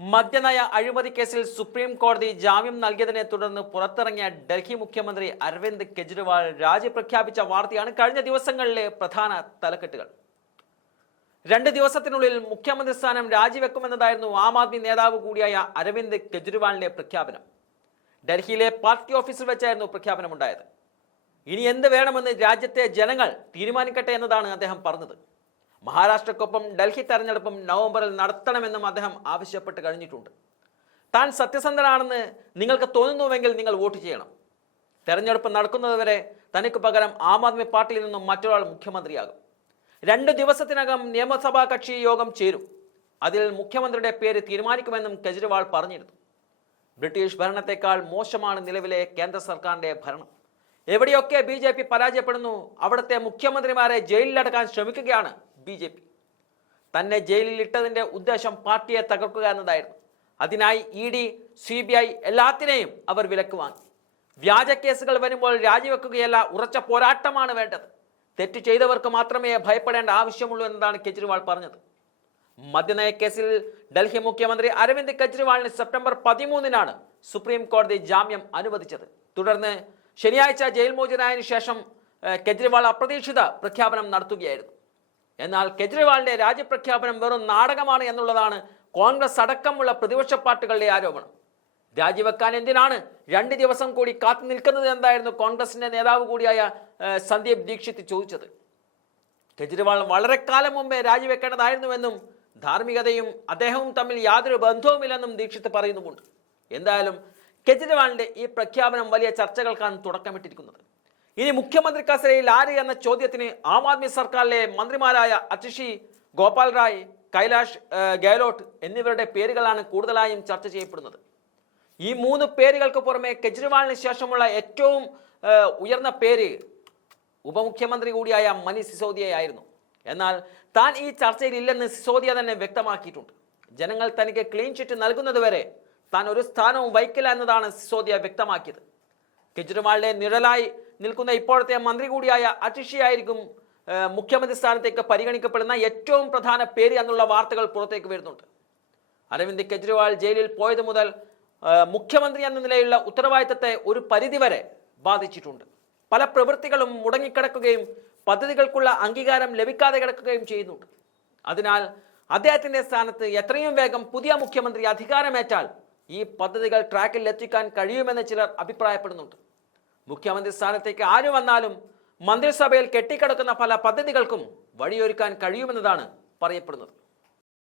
മദ്യനയ അഴിമതി കേസിൽ സുപ്രീം കോടതി ജാമ്യം നൽകിയതിനെ തുടർന്ന് പുറത്തിറങ്ങിയ ഡൽഹി മുഖ്യമന്ത്രി അരവിന്ദ് കെജ്രിവാൾ രാജി പ്രഖ്യാപിച്ച വാർത്തയാണ് കഴിഞ്ഞ ദിവസങ്ങളിലെ പ്രധാന തലക്കെട്ടുകൾ. രണ്ട് ദിവസത്തിനുള്ളിൽ മുഖ്യമന്ത്രി സ്ഥാനം രാജിവെക്കുമെന്നതായിരുന്നു ആം ആദ്മി നേതാവ് കൂടിയായ അരവിന്ദ് കെജ്രിവാളിന്റെ പ്രഖ്യാപനം. ഡൽഹിയിലെ പാർട്ടി ഓഫീസിൽ വെച്ചായിരുന്നു പ്രഖ്യാപനമുണ്ടായത്. ഇനി എന്ത് വേണമെന്ന് രാജ്യത്തെ ജനങ്ങൾ തീരുമാനിക്കട്ടെ എന്നതാണ് അദ്ദേഹം പറഞ്ഞത്. മഹാരാഷ്ട്രക്കൊപ്പം ഡൽഹി തെരഞ്ഞെടുപ്പും നവംബറിൽ നടത്തണമെന്നും അദ്ദേഹം ആവശ്യപ്പെട്ട് കഴിഞ്ഞിട്ടുണ്ട്. താൻ സത്യസന്ധനാണെന്ന് നിങ്ങൾക്ക് തോന്നുന്നുവെങ്കിൽ നിങ്ങൾ വോട്ട് ചെയ്യണം. തെരഞ്ഞെടുപ്പ് നടക്കുന്നതുവരെ തനിക്ക് പകരം ആം ആദ്മി പാർട്ടിയിൽ നിന്നും മറ്റൊരാൾ മുഖ്യമന്ത്രിയാകും. രണ്ട് ദിവസത്തിനകം നിയമസഭാ കക്ഷി യോഗം ചേരും. അതിൽ മുഖ്യമന്ത്രിയുടെ പേര് തീരുമാനിക്കുമെന്നും കെജ്രിവാൾ പറഞ്ഞിരുന്നു. ബ്രിട്ടീഷ് ഭരണത്തെക്കാൾ മോശമാണ് നിലവിലെ കേന്ദ്ര സർക്കാരിന്റെ ഭരണം. എവിടെയൊക്കെ ബി പരാജയപ്പെടുന്നു അവിടുത്തെ മുഖ്യമന്ത്രിമാരെ ജയിലിലടക്കാൻ ശ്രമിക്കുകയാണ് ബി ജെ പി. തന്നെ ജയിലിൽ ഇട്ടതിന്റെ ഉദ്ദേശം പാർട്ടിയെ തകർക്കുക എന്നതായിരുന്നു. അതിനായി E D C B I എല്ലാത്തിനെയും അവർ വിലക്ക് വാങ്ങി. വ്യാജ കേസുകൾ വരുമ്പോൾ രാജിവെക്കുകയല്ല ഉറച്ച പോരാട്ടമാണ് വേണ്ടത്. തെറ്റ് ചെയ്തവർക്ക് മാത്രമേ ഭയപ്പെടേണ്ട ആവശ്യമുള്ളൂ എന്നതാണ് കെജ്രിവാൾ പറഞ്ഞത്. മദ്യനയ കേസിൽ ഡൽഹി മുഖ്യമന്ത്രി അരവിന്ദ് കെജ്രിവാളിന് സെപ്റ്റംബർ പതിമൂന്നിനാണ് സുപ്രീം കോടതി ജാമ്യം അനുവദിച്ചത്. തുടർന്ന് ശനിയാഴ്ച ജയിൽ മോചനായതിനു ശേഷം കെജ്രിവാൾ അപ്രതീക്ഷിത പ്രഖ്യാപനം നടത്തുകയായിരുന്നു. എന്നാൽ കെജ്രിവാളിന്റെ രാജ്യപ്രഖ്യാപനം വെറും നാടകമാണ് എന്നുള്ളതാണ് കോൺഗ്രസ് അടക്കമുള്ള പ്രതിപക്ഷ പാർട്ടികളുടെ ആരോപണം. രാജിവെക്കാൻ എന്തിനാണ് രണ്ട് ദിവസം കൂടി കാത്തു നിൽക്കുന്നത് എന്തായിരുന്നു കോൺഗ്രസിന്റെ നേതാവ് കൂടിയായ സന്ദീപ് ദീക്ഷിത് ചോദിച്ചത്. കെജ്രിവാൾ വളരെ കാലം മുമ്പേ രാജിവെക്കേണ്ടതായിരുന്നുവെന്നും ധാർമ്മികതയും അദ്ദേഹവും തമ്മിൽ യാതൊരു ബന്ധവുമില്ലെന്നും ദീക്ഷിത് പറയുന്നുമുണ്ട്. എന്തായാലും കെജ്രിവാളിന്റെ ഈ പ്രഖ്യാപനം വലിയ ചർച്ചകൾക്കാണ് തുടക്കമിട്ടിരിക്കുന്നത്. ഇനി മുഖ്യമന്ത്രി കസേരയിൽ ആര് എന്ന ചോദ്യത്തിന് ആം ആദ്മി സർക്കാരിലെ മന്ത്രിമാരായ അതിഷി ഗോപാൽ റായ് കൈലാഷ് ഗെഹ്ലോട്ട് എന്നിവരുടെ പേരുകളാണ് കൂടുതലായും ചർച്ച ചെയ്യപ്പെടുന്നത്. ഈ മൂന്ന് പേരുകൾക്ക് പുറമെ കെജ്രിവാളിന് ശേഷമുള്ള ഏറ്റവും ഉയർന്ന പേര് ഉപമുഖ്യമന്ത്രി കൂടിയായ മനി സിസോദിയയായിരുന്നു എന്നാൽ താൻ ഈ ചർച്ചയിൽ ഇല്ലെന്ന് സിസോദിയ തന്നെ വ്യക്തമാക്കിയിട്ടുണ്ട്. ജനങ്ങൾ തനിക്ക് ക്ലീൻ ചിറ്റ് നൽകുന്നതുവരെ താൻ ഒരു സ്ഥാനവും വഹിക്കില്ല എന്നതാണ് സിസോദിയ വ്യക്തമാക്കിയത്. കെജ്രിവാളിനെ നിഴലായി നിൽക്കുന്ന ഇപ്പോഴത്തെ മന്ത്രി കൂടിയായ അറ്റിഷിയായിരിക്കും മുഖ്യമന്ത്രി സ്ഥാനത്തേക്ക് പരിഗണിക്കപ്പെടുന്ന ഏറ്റവും പ്രധാന പേര് എന്നുള്ള വാർത്തകൾ പുറത്തേക്ക് വരുന്നുണ്ട്. അരവിന്ദ് കെജ്രിവാൾ ജയിലിൽ പോയത് മുതൽ മുഖ്യമന്ത്രി എന്ന നിലയിലുള്ള ഉത്തരവാദിത്തത്തെ ഒരു പരിധിവരെ ബാധിച്ചിട്ടുണ്ട്. പല പ്രവൃത്തികളും മുടങ്ങിക്കിടക്കുകയും പദ്ധതികൾക്കുള്ള അംഗീകാരം ലഭിക്കാതെ കിടക്കുകയും ചെയ്യുന്നുണ്ട്. അതിനാൽ അദ്ദേഹത്തിന്റെ സ്ഥാനത്ത് എത്രയും വേഗം പുതിയ മുഖ്യമന്ത്രി അധികാരമേറ്റാൽ ഈ പദ്ധതികൾ ട്രാക്കിൽ എത്തിക്കാൻ കഴിയുമെന്ന് ചിലർ അഭിപ്രായപ്പെടുന്നുണ്ട്. മുഖ്യമന്ത്രി സ്ഥാനത്തേക്ക് ആര് വന്നാലും മന്ത്രിസഭയിൽ കെട്ടിക്കിടക്കുന്ന പല പദ്ധതികൾക്കും വഴിയൊരുക്കാൻ കഴിയുമെന്നതാണ് പറയപ്പെടുന്നത്.